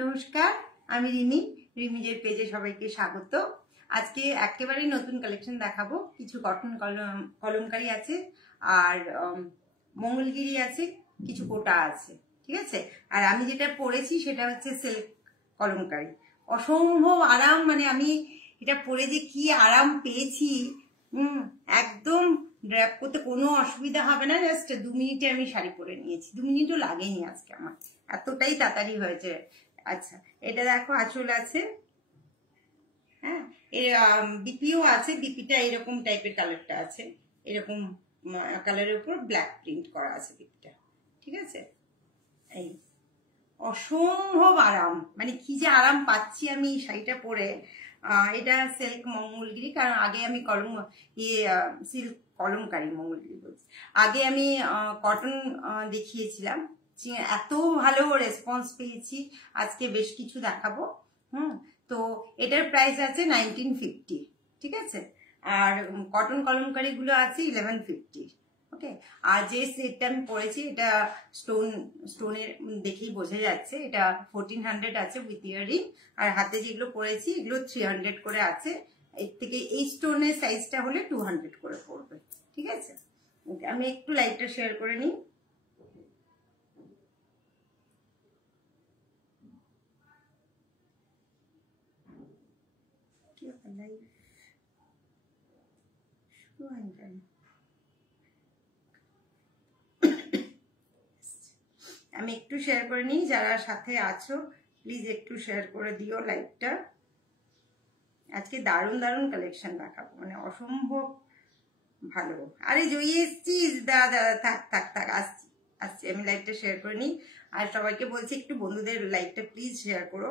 নমস্কার, আমি রিমি। রিমিজের পেজে সবাইকে স্বাগত। আজকে একেবারেই নতুন কালেকশন দেখাবো। কিছু কটন কলমকারি আছে, আর মঙ্গলগিরি আছে, কিছু কোটা আছে, ঠিক আছে। আর আমি যেটা পরেছি সেটা হচ্ছে সিল্ক কলমকারি। অসম্ভব আরাম, মানে আমি এটা পরে যে কি আরাম পেয়েছি, একদম ড্র্যাপ করতে কোনো অসুবিধা হবে না। জাস্ট 2 মিনিটে আমি শাড়ি পরে নিয়েছি, 2 মিনিটও লাগেনি আজকে আমার, এতটাই তাড়াতাড়ি হয়েছে। আচ্ছা, এটা দেখো আঁচল আছে, হ্যাঁ, এর বিপিও আছে। বিপিটা এরকম টাইপের কালারটা আছে, এরকম কালারের উপর ব্ল্যাক প্রিন্ট করা আছে বিপিটা, ঠিক আছে। এই অসম্ভব আরাম, মানে কি যে আরাম পাচ্ছি আমি এই শাড়িটা পরে। এটা সিল্ক মঙ্গলগিরি, কারণ আগে আমি সিল্ক কলমকারি মঙ্গলগিরি বলছি। আগে আমি কটন দেখিয়েছিলাম, এত ভালো রেসপন্স পেয়েছি। আজকে বেশ কিছু দেখাবো। তো এটার প্রাইস আছে 1950, ঠিক আছে। আর কটন কলমকারি গুলো আছে 1150, ওকে। আর যে সেটটা আমি পরেছি এটা স্টোনের দেখেই বোঝা যাচ্ছে, এটা 1400 আছে উইথ ইয়ারিং। আর হাতে যেগুলো পরেছি এগুলো 300 করে আছে। এর থেকে এই স্টোনের সাইজটা হলে 200 করে পড়বে, ঠিক আছে। ওকে, আমি একটু লাইটটা শেয়ার করে নিই। আমি একটু শেয়ার করে নিই, যারা সাথে আছো প্লিজ একটু শেয়ার করে দিও লাইভটা। আজকে দারুণ দারুণ কালেকশন দেখাবো, মানে অসম্ভব ভালো। আরে জয়ী এসছিস? দাদা থাক থাক থাক, আসছি আসছি, আমি লাইভটা শেয়ার করে নিই। আর সবাইকে বলছি একটু বন্ধুদের লাইভটা প্লিজ শেয়ার করো।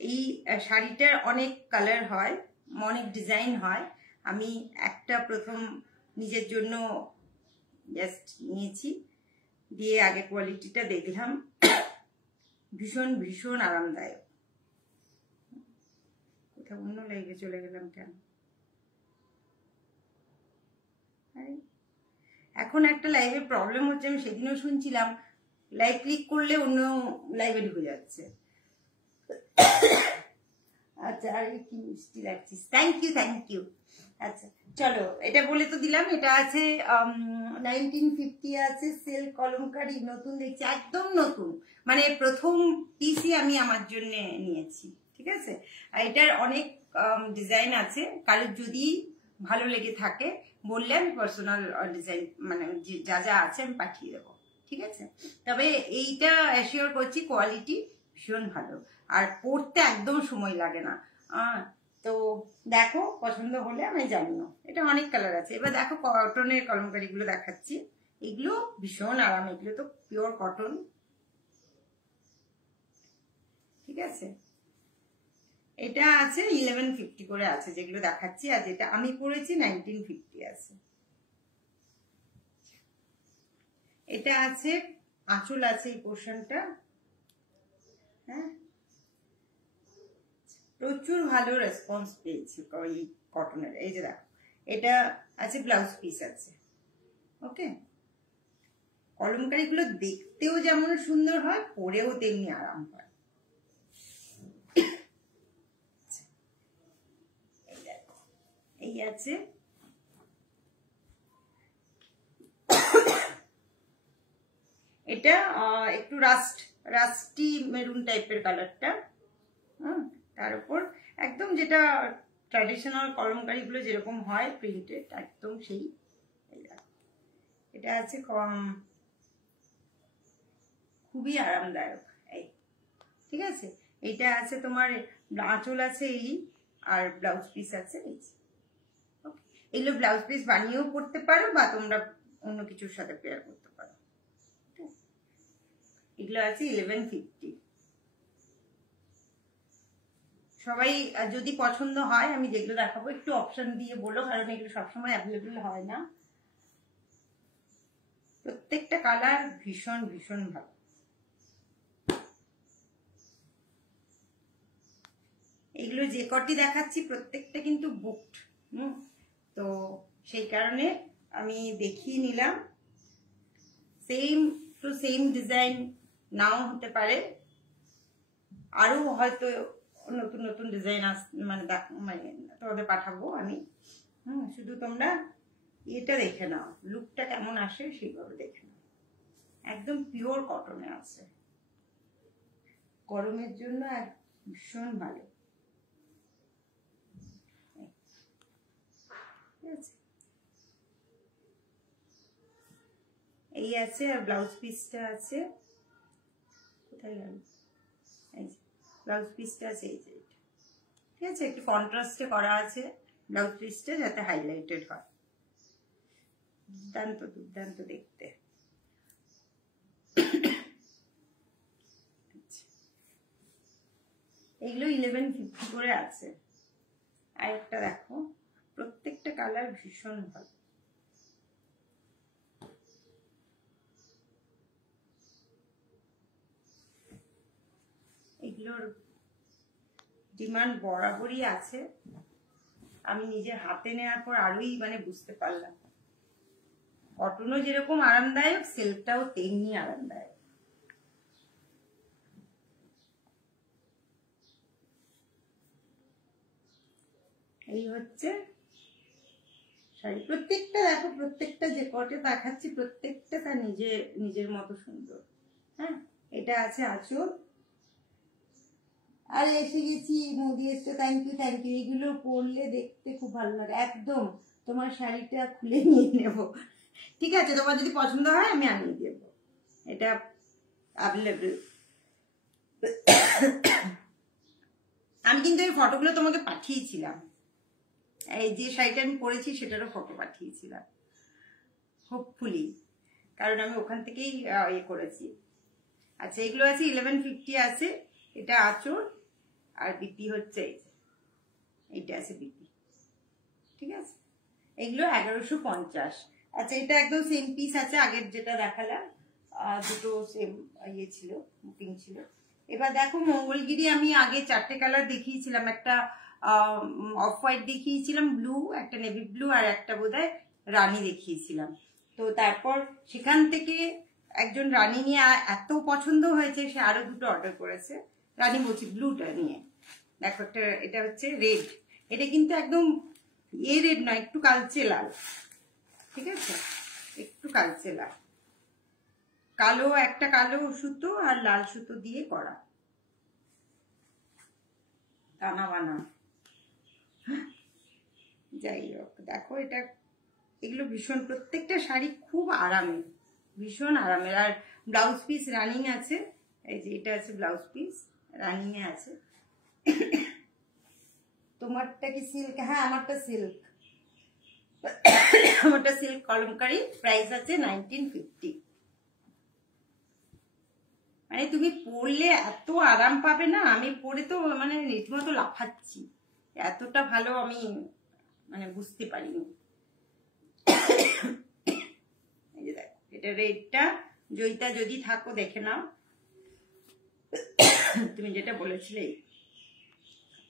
এই শাড়িটার অনেক কালার হয়, অনেক ডিজাইন হয়। আমি একটা প্রথম নিজের জন্য জাস্ট নিয়েছি, দিয়ে আগে কোয়ালিটিটা দেখলাম, ভীষণ ভীষণ আরামদায়ক। কোথাও অন্য লাইভে চলে গেলাম কেন? এখন একটা লাইভে প্রবলেম হচ্ছে, আমি সেদিনও শুনছিলাম, লাইভ ক্লিক করলে অন্য লাইভে ঢুকে যাচ্ছে। আচ্ছা, আর কি মিষ্টি লাগছিস, থ্যাংক ইউ থ্যাংক ইউ। আচ্ছা চলো, এটা বলে তো দিলাম। এটা আছে 1950 আছে, সিল্ক কলমকারি, নতুন দেখছি, একদম নতুন, মানে প্রথম পিসই আমি আমার জন্য নিয়েছি, ঠিক আছে। আর এটার অনেক ডিজাইন আছে, কারোর যদি ভালো লেগে থাকে বললে আমি পার্সোনাল ডিজাইন, মানে যা যা আছে আমি পাঠিয়ে দেবো, ঠিক আছে। তবে এইটা অ্যাসিওর করছি কোয়ালিটি ভীষণ ভালো, আর পড়তে একদম সময় লাগে না। তো দেখো, পছন্দ হলে আমি জানিও। এটা অনেক কালার আছে। এবার দেখো কটনের কলমকারি গুলো দেখাচ্ছি, এগুলো ভীষণ আরাম, এগুলো তো পিওর কটন, ঠিক আছে। এটা আছে 1150 করে আছে যেগুলো দেখাচ্ছি, আর যেটা আমি পরেছি 1950 আছে। এটা আছে আঁচল আছে এই পোর্শনটা, হ্যাঁ, প্রচুর ভালো রেসপন্স পেয়েছি ওই কটনের। এই যে দেখো, এটা আছে ব্লাউজ পিস আছে, ওকে। কলমকারি গুলো দেখতেও যেমন সুন্দর হয়, পরেও তেমনি আরাম হয়। এই দেখো, এই আছে এটা একটু রাস্টি মেরুন টাইপের কালারটা, তার উপর একদম যেটা ট্র্যাডিশনাল কলমকারি গুলো যেরকম হয় প্রিন্টেড, একদম সেই। এটা আছে খুবই আরামদায়ক, এই, ঠিক আছে। এটা আছে তোমার আঁচল আছে এই, আর ব্লাউজ পিস আছে এই। এগুলো ব্লাউজ পিস বানিয়েও পরতে পারো, বা তোমরা অন্য কিছুর সাথে পেয়ার করতে পারো। এগুলো আছে 1150। সবাই যদি পছন্দ হয়, আমি যেগুলো দেখাবো একটু অপশন দিয়ে বলো, কারণ এগুলো সবসময় অ্যাভেলেবল হয় না। প্রত্যেকটা কালার ভীষণ ভীষণ ভালো। এগুলো যে কটি দেখাচ্ছি প্রত্যেকটা কিন্তু বুকড, তো সেই কারণে আমি দেখিয়ে নিলাম। সেম তো সেম ডিজাইন নাও হতে পারে, আরো হয়তো নতুন নতুন ডিজাইন মানে তোমাদের পাঠাবো আমি। শুধু তোমরা এটা দেখে নাও, লুকটা কেমন আসে সেইভাবে দেখে নাও। একদম পিওর কটনে আছে, গরমের জন্য ভীষণ ভালো। এই আছে, আর ব্লাউজ পিসটা আছে, কোথায় গেল? ব্লাউজ পিসটা আছে এই যে, ঠিক আছে, একটু কন্ট্রাস্টে করা আছে ব্লাউজ পিসটা, যাতে হাইলাইটেড হয়। দুর্দান্ত দুর্দান্ত দেখতে। এগুলো 1150 করে আছে। আর একটা দেখো, প্রত্যেকটা কালার ভীষণ ভালো। এগুলোর ডিমান্ড বরাবরই আছে, আমি নিজের হাতে নেওয়ার পর আরোই মানে বুঝতে পারলাম। কটনও যেরকম আরামদায়ক, সিল্কটাও তেমনি আরামদায়ক। এই হচ্ছে শাড়ি। প্রত্যেকটা দেখো, প্রত্যেকটা যে কটে দেখাচ্ছি প্রত্যেকটা তার নিজের মতো সুন্দর। হ্যাঁ, এটা আছে আঁচল। আর এসে গেছি, মোদি এসছে, থ্যাংক ইউ থ্যাংক ইউ। এগুলো পরলে দেখতে খুব ভালো লাগে। একদম তোমার শাড়িটা খুলে নিয়ে নেব, ঠিক আছে? তোমার যদি পছন্দ হয় আমি আনিয়ে দেব, এটা অ্যাভেলেবল। আমি কিন্তু এই ফটোগুলো তোমাকে পাঠিয়েছিলাম, এই যে শাড়িটা আমি পরেছি সেটারও ফটো পাঠিয়েছিলাম, হোপফুলি, কারণ আমি ওখান থেকেই ইয়ে করেছি। আচ্ছা, এগুলো আছে 1150 আছে। এটা আঁচল, আর বিপি হচ্ছে এই যে, এইটা আছে বিপি, ঠিক আছে? এগুলো 1150। আচ্ছা, এটা একদম সেম পিস আছে, আগের যেটা দেখালাম দুটো সেম ইয়ে ছিল, বুকিং ছিল। এবার দেখো মঙ্গলগিরি, আমি আগে 4টে কালার দেখিয়েছিলাম, একটা অফ হোয়াইট দেখিয়েছিলাম, ব্লু, একটা নেভি ব্লু, আর একটা বোধহয় রানী দেখিয়েছিলাম। তো তারপর সেখান থেকে একজন রানী নিয়ে এত পছন্দ হয়েছে, সে আরো দুটো অর্ডার করেছে। রানী বলছি, ব্লুটা নিয়ে দেখো, একটা এটা হচ্ছে রেড। এটা কিন্তু একদম রেড নয়, একটু কালচে লাল, ঠিক আছে? একটু কালচে লাল, কালো, একটা কালো সুতো আর লাল সুতো দিয়ে করা টানা বানা। যাই হোক, দেখো এটা, এগুলো ভীষণ, প্রত্যেকটা শাড়ি খুব আরামের, ভীষণ আরামের। আর ব্লাউজ পিস রানিং আছে, এই যে এটা আছে ব্লাউজ পিস রানিং এ আছে। তোমারটা কি সিল্ক? হ্যাঁ, আমারটা সিল্ক, আমারটা সিল্ক কলমকারি। প্রাইস আছে 1950। মানে তুমি পরলে এত আরাম পাবে না, আমি পরে তো মানে রীতিমতো লাফাচ্ছি, এতটা ভালো আমি মানে বুঝতে পারিনি। এই যে দেখো, এটা রেডটা, জয়িতা যদি থাকো দেখে নাও, তুমি যেটা বলেছিলে,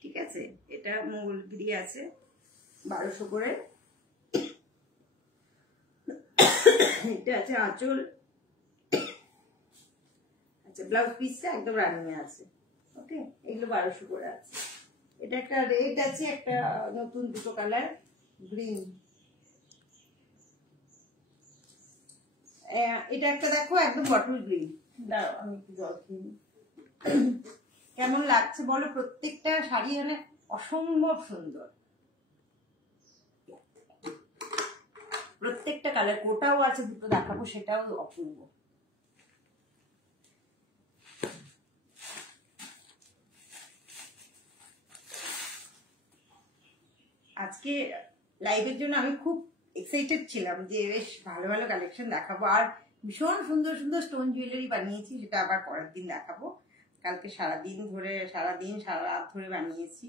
ঠিক আছে? এটা মঙ্গলগিরি আছে 1200 করে। এটা আছে আঁচল, আচ্ছা, ব্লাউজ পিসটা একদম রানিং আছে, ওকে? এগুলো 1200 করে আছে। এটা একটা রেড আছে, একটা নতুন দুটো কালার, গ্রিন। এটা একটা দেখো, একদম বটল গ্রিন। দাঁড়াও, আমি একটু জল খেয়ে। কেমন লাগছে বলো? প্রত্যেকটা শাড়ি মানে অসম্ভব সুন্দর, প্রত্যেকটা কালার। কোটাও আছে দুটো, দেখাবো, সেটাও অপূর্ব। আজকে লাইভের জন্য আমি খুব এক্সাইটেড ছিলাম যে বেশ ভালো ভালো কালেকশন দেখাবো, আর ভীষণ সুন্দর সুন্দর স্টোন জুয়েলারি বানিয়েছি, সেটা আবার পরের দিন দেখাবো। কালকে সারাদিন সারা রাত ধরে বানিয়েছি,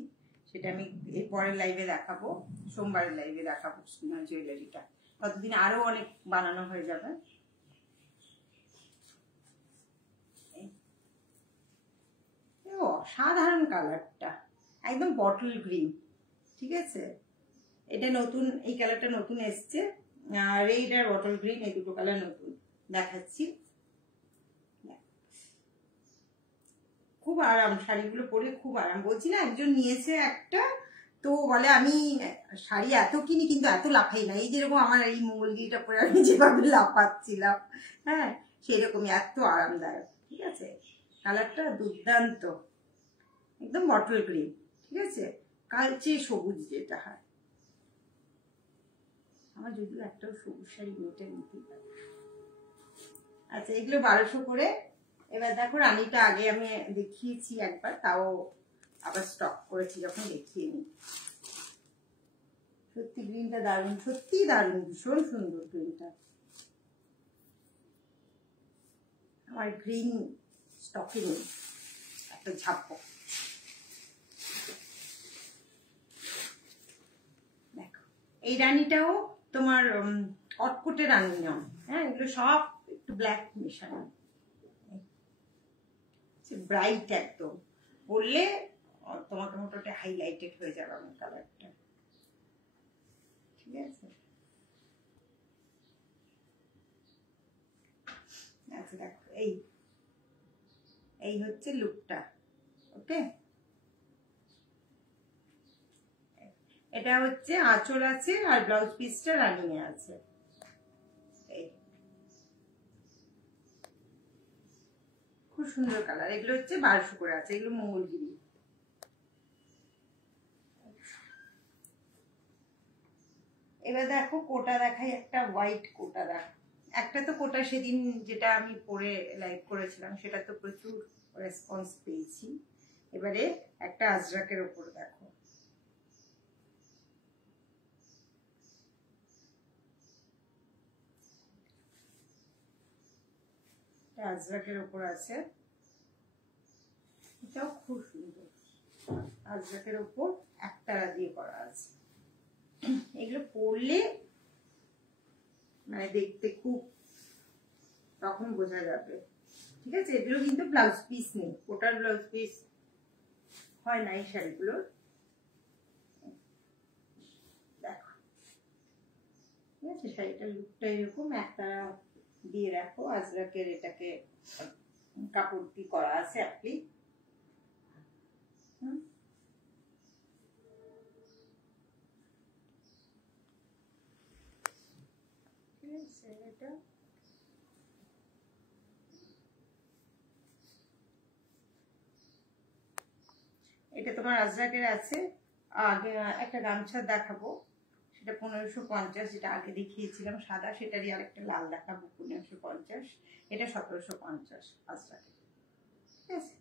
সেটা আমি এর পরের লাইভে দেখাবো, সোমবারের লাইভে দেখাবো জুয়েলারিটা। ততদিন আরো অনেক বানানো হয়ে যাবে। অসাধারণ কালারটা, একদম বটল গ্রিন, ঠিক আছে? এটা নতুন, এই কালারটা নতুন এসছে, রেড আর বটল গ্রিন, এই দুটো কালার নতুন দেখাচ্ছি। খুব আরাম, শাড়িগুলো পরে খুব আরাম। বলছি না একজন নিয়েছে একটা, তো বলে আমি শাড়ি এত কিনি কিন্তু এত লাফাই না, এই যেরকম আমার এই মঙ্গলগিরিটা পরে আমি যেভাবে লাফাচ্ছিলাম, হ্যাঁ সেরকমই, এত আরামদায়ক। ঠিক আছে, কালারটা দুর্দান্ত, একদম বটল গ্রিন। ঠিক আছে, কালচে সবুজ যেটা হয়। আমার যদিও একটাও সবুজ শাড়ি মেয়েটা নিতেই পারে। আচ্ছা, এগুলো 1200 করে। এবার দেখো রানীটা আগে আমি দেখিয়েছি একবার, তাও আবার স্টক করেছি যখন দেখিয়ে নি। সত্যি গ্রিনটা দারুণ, সত্যি দারুণ, ভীষণ সুন্দর গ্রিনটা। আমার গ্রিন স্টকে নেই, একটা ঝাপো। দেখো এই রানীটাও তোমার কটকটে রানী নাম, হ্যাঁ এগুলো সব একটু ব্ল্যাক মেশানো, ব্রাইট একদম, পরলে তোমাকে মোটামুটি হাইলাইটেড হয়ে যাবে আমার কালারটা। ঠিক আছে, আচ্ছা দেখো এই হচ্ছে লুকটা। ওকে, এটা হচ্ছে আঁচল আছে আর ব্লাউজ পিসটা রানিং এ আছে। খুব সুন্দর কালার। এগুলো হচ্ছে 1200 করে আছে, এগুলো মঙ্গলগিরি। এবার দেখো কোটা দেখাই, একটা হোয়াইট কোটা দেখো। একটা তো কোটা সেদিন যেটা আমি পরে লাইভ করেছিলাম সেটা তো প্রচুর রেসপন্স পেয়েছি। এবারে একটা আজরাকের ওপর দেখো, আজরাকের ওপর আছে, এটাও খুব সুন্দর। আজরাকের ওপর একতারা দিয়ে করা আছে। এগুলো পরলে মানে দেখতে খুব তখন বোঝা যাবে। ঠিক আছে, এগুলো কিন্তু ব্লাউজ পিস নেই, কোটার ব্লাউজ পিস হয় না এই শাড়িগুলোর। দেখো ঠিক আছে, শাড়িটার লুকটা এরকম, একতারা দিয়ে রাখো। আজরাকের এটাকে কাপড় দিয়ে করা আছে আপনি। এটা এটা তোমার আজরাকের আছে। আগে একটা গামছা দেখাবো, সেটা 1550, যেটা আগে দেখিয়েছিলাম সাদা, সেটারই আরেকটা লাল দেখাবো 1550। এটা 1750 আজরাকের। ঠিক আছে,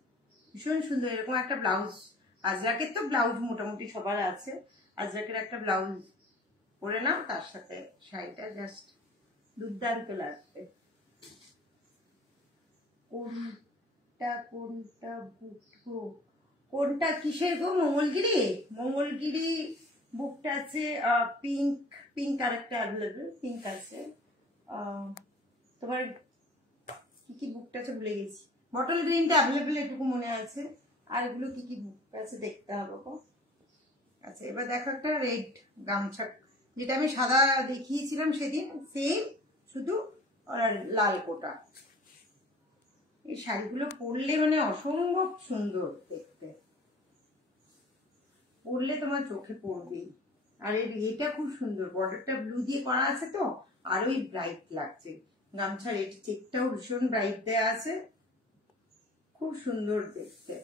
ভীষণ সুন্দর। এরকম একটা ব্লাউজ, আজরাকের তো ব্লাউজ মোটামুটি সবার আছে, আজরাকের একটা ব্লাউজ পরে নাও, তার সাথে শাড়িটা জাস্ট দুর্দান্ত লাগবে। কোনটা বুকবো, কোনটা কিসের গো? মঙ্গলগিরি। মঙ্গলগিরি বুকটা আছে পিঙ্ক আর একটা অ্যাভেলেবেল, পিঙ্ক আছে। তোমার কি কি বুকটা আছে ভুলে গেছি। বটল গ্রিনটা অ্যাভেলেবেল এটুকু মনে আছে, আর এগুলো কি কি বুক আছে দেখতে হবে গো। আচ্ছা, এবার দেখো একটা রেড গামছা, যেটা আমি সাদা দেখিয়েছিলাম সেদিন, সেম, শুধু লাল কোটা। এই শাড়িগুলো পরলে মানে অসম্ভব সুন্দর দেখতে, পরলে তোমার চোখে পড়বেই। আর এটা খুব সুন্দর, বর্ডারটা ব্লু দিয়ে করা আছে তো আরোই ব্রাইট লাগছে। গামছার এই চেকটাও ভীষণ ব্রাইট দেওয়া আছে, খুব সুন্দর দেখতে।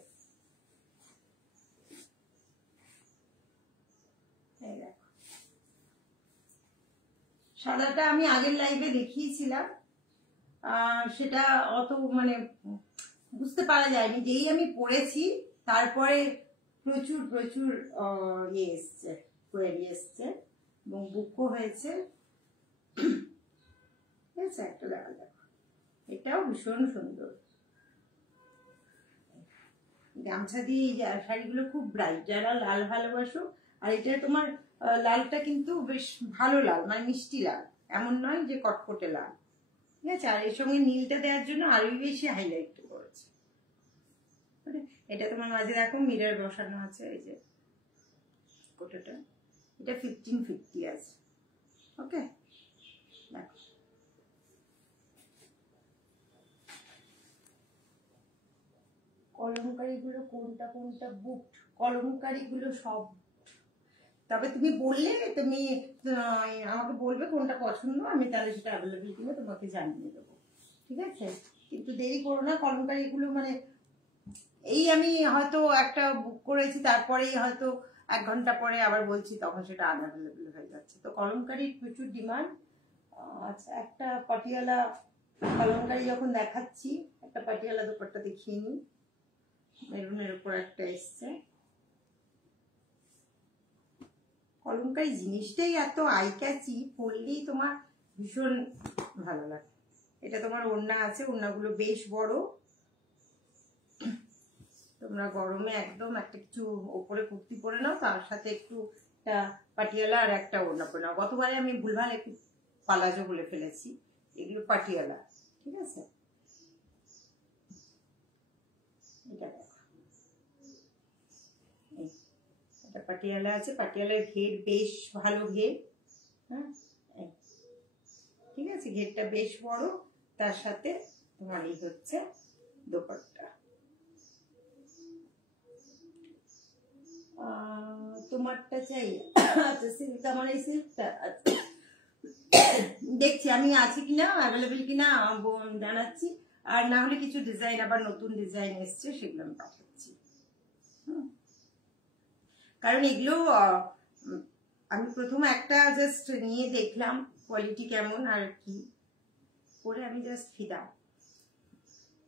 এই দেখো, সাদাটা আমি আগের লাইভে দেখিয়েছিলাম, সেটা অত মানে বুঝতে পারা যায়নি, যেই আমি পড়েছি তারপরে প্রচুর প্রচুর ইয়ে এসছে, কোয়েরি এসছে এবং বুকও হয়েছে। ঠিক আছে, একটা দেখা দেখো, এটাও ভীষণ সুন্দর। গামছা দিয়ে এই শাড়িগুলো খুব ব্রাইট, যারা লাল ভালোবাসো। আর এটা তোমার লালটা কিন্তু বেশ ভালো লাল, মানে মিষ্টি লাল, এমন নয় যে কটকটে লাল। ঠিক আছে, আর এর সঙ্গে নীলটা দেওয়ার জন্য আরোই বেশি হাইলাইট করেছে। এটা তোমার মাঝে দেখো মিরর বসানো আছে, এই যে কোটাটা, এটা 1550 আছে। ওকে, দেখো কলমকারিগুলো কোনটা কোনটা বুক, কলমকারিগুলো সব। তবে তুমি বললে, তুমি আমাকে বলবে কোনটা পছন্দ, আমি তাহলে সেটা অ্যাভেলেবেল কিনে তোমাকে জানিয়ে দেবো, ঠিক আছে? কিন্তু দেরি করো না, কলমকারিগুলো মানে এই আমি হয়তো একটা বুক করেছি, তারপরেই হয়তো 1 ঘন্টা পরে আবার বলছি, তখন সেটা আনঅ্যাভেলেবেল হয়ে যাচ্ছে। তো কলমকারির প্রচুর ডিমান্ড। আচ্ছা, একটা পাটিয়ালা কলমকারি যখন দেখাচ্ছি, একটা পাটিয়ালা দোপাট্টা দেখিয়ে নিই। মেরুনের উপর একটা এসছে। কলমকারি জিনিসটাই এত আই ক্যাচি, পরলেই তোমার ভীষণ ভালো লাগে। এটা তোমার ওড়না আছে, ওড়নাগুলো বেশ বড়। তোমরা গরমে একদম একটা কিছু ওপরে কুর্তি পরে নাও, তার সাথে একটু একটা পাটিয়ালা আর একটা ওড়না পরে নাও। গতবারে আমি ভুলভাল একটু পালাজো বলে ফেলেছি, এগুলো পাটিয়ালা, ঠিক আছে? এটা দেখো, এটা পাটিয়ালা আছে, পাটিয়ালার ঘের বেশ ভালো ঘের, হ্যাঁ, ঠিক আছে? ঘেরটা বেশ বড়, তার সাথে তোমার এই হচ্ছে দোপাট্টা। তোমারটা চাই? আচ্ছা, সিল্কটা, আমার এই সিল্কটা দেখছি আমি আছে কিনা, অ্যাভেলেবেল কিনা জানাচ্ছি। আর না হলে কিছু ডিজাইন, আবার নতুন ডিজাইন এসছে, সেগুলো আমি পাঠাচ্ছি। কারণ এগুলো আমি প্রথমে একটা জাস্ট নিয়ে দেখলাম কোয়ালিটি কেমন আর কি, পরে আমি জাস্ট ফিদা।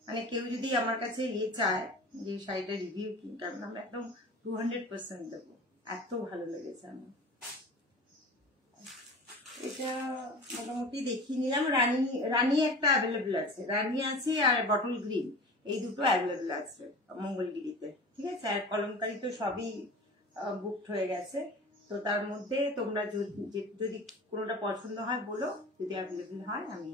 মানে কেউ যদি আমার কাছে ইয়ে চায় যে শাড়িটা রিভিউ কি, কারণ আমি একদম 200% দেবো, এত ভালো লেগেছে আমার। এটা মোটামুটি দেখিয়ে নিলাম। রানী একটা অ্যাভেলেবেল আছে, রানী আছে আর বটল গ্রিন, এই দুটো অ্যাভেলেবেল আছে মঙ্গলগিরিতে, ঠিক আছে? আর কলমকারি তো সবই বুকড হয়ে গেছে। তো তার মধ্যে তোমরা যদি কোনোটা পছন্দ হয় বলো, যদি অ্যাভেলেবেল হয় আমি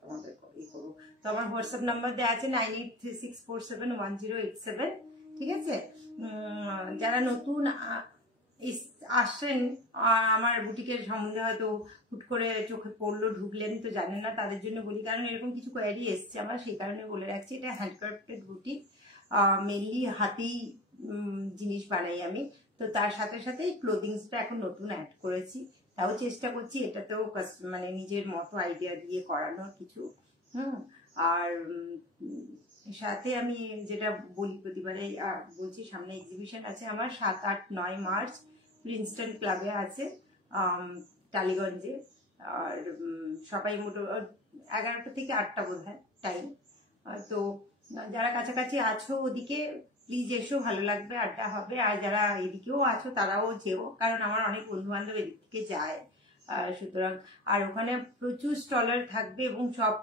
তোমাদের ই করবো। তো আমার হোয়াটসঅ্যাপ নাম্বার দেওয়া আছে 9836471087, ঠিক আছে? যারা নতুন আসছেন আমার বুটিকের সম্বন্ধে, হয়তো হুট করে চোখে পড়লো, ঢুকলেন তো জানেন না, তাদের জন্য বলি। কারণ এরকম কিছু কোয়ারি এসছে আমার, সেই কারণে বলে রাখছি। এটা হ্যান্ডক্রাফটেড বুটিক, মেনলি হাতেই জিনিস বানাই আমি। তো তার সাথে সাথে ক্লোদিংসটা এখন নতুন অ্যাড করেছি, তাও চেষ্টা করছি এটাতেও মানে নিজের মতো আইডিয়া দিয়ে করানোর কিছু। আর সাথে আমি যেটা বলি প্রতিবারে বলছি, সামনে এক্সিবিশন আছে আমার 7, 8, 9 মার্চ প্রিন্সটন ক্লাবে আছে টালিগঞ্জে। আর সবাই মোটামুটি 11টা থেকে 8টা বোধ হয় টাইম। তো যারা কাছাকাছি আছো ওদিকে প্লিজ এসো, ভালো লাগবে, আড্ডা হবে। আর যারা এদিকেও আছো তারাও যেও, কারণ আমার অনেক বন্ধু বান্ধব এদিক থেকে যায়, সুতরাং। আর ওখানে প্রচুর স্টলার থাকবে এবং সব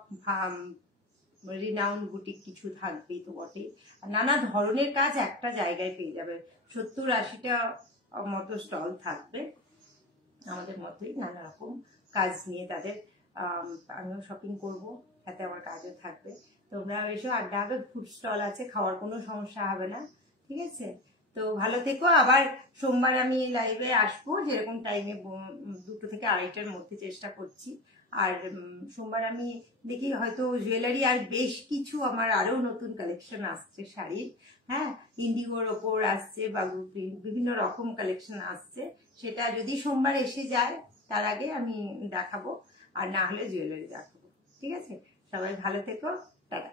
রিনাউন্ড বুটিক কিছু থাকবেই তো বটেই। নানা ধরনের কাজ একটা জায়গায় পেয়ে যাবে, 70-80টা মতো স্টল থাকবে আমাদের মতোই, নানা রকম কাজ নিয়ে তাদের। আমিও শপিং করব, সাথে আমার কাজও থাকবে। তোমরা এসো, আড্ডা হবে, ফুড স্টল আছে, খাওয়ার কোনো সমস্যা হবে না, ঠিক আছে? তো ভালো থেকো। আবার সোমবার আমি লাইভে আসবো, যেরকম টাইমে 2টো থেকে 2:30টার মধ্যে চেষ্টা করছি। আর সোমবার আমি দেখি হয়তো জুয়েলারি আর বেশ কিছু আমার আরো নতুন কালেকশন আসছে শাড়ির, হ্যাঁ, ইন্ডিগোর ওপর আসছে, বাবু প্রিন্ট, বিভিন্ন রকম কালেকশন আসছে। সেটা যদি সোমবার এসে যায় তার আগে আমি দেখাবো, আর না হলে জুয়েলারি দেখাবো, ঠিক আছে? সবাই ভালো থেকো, টাটা।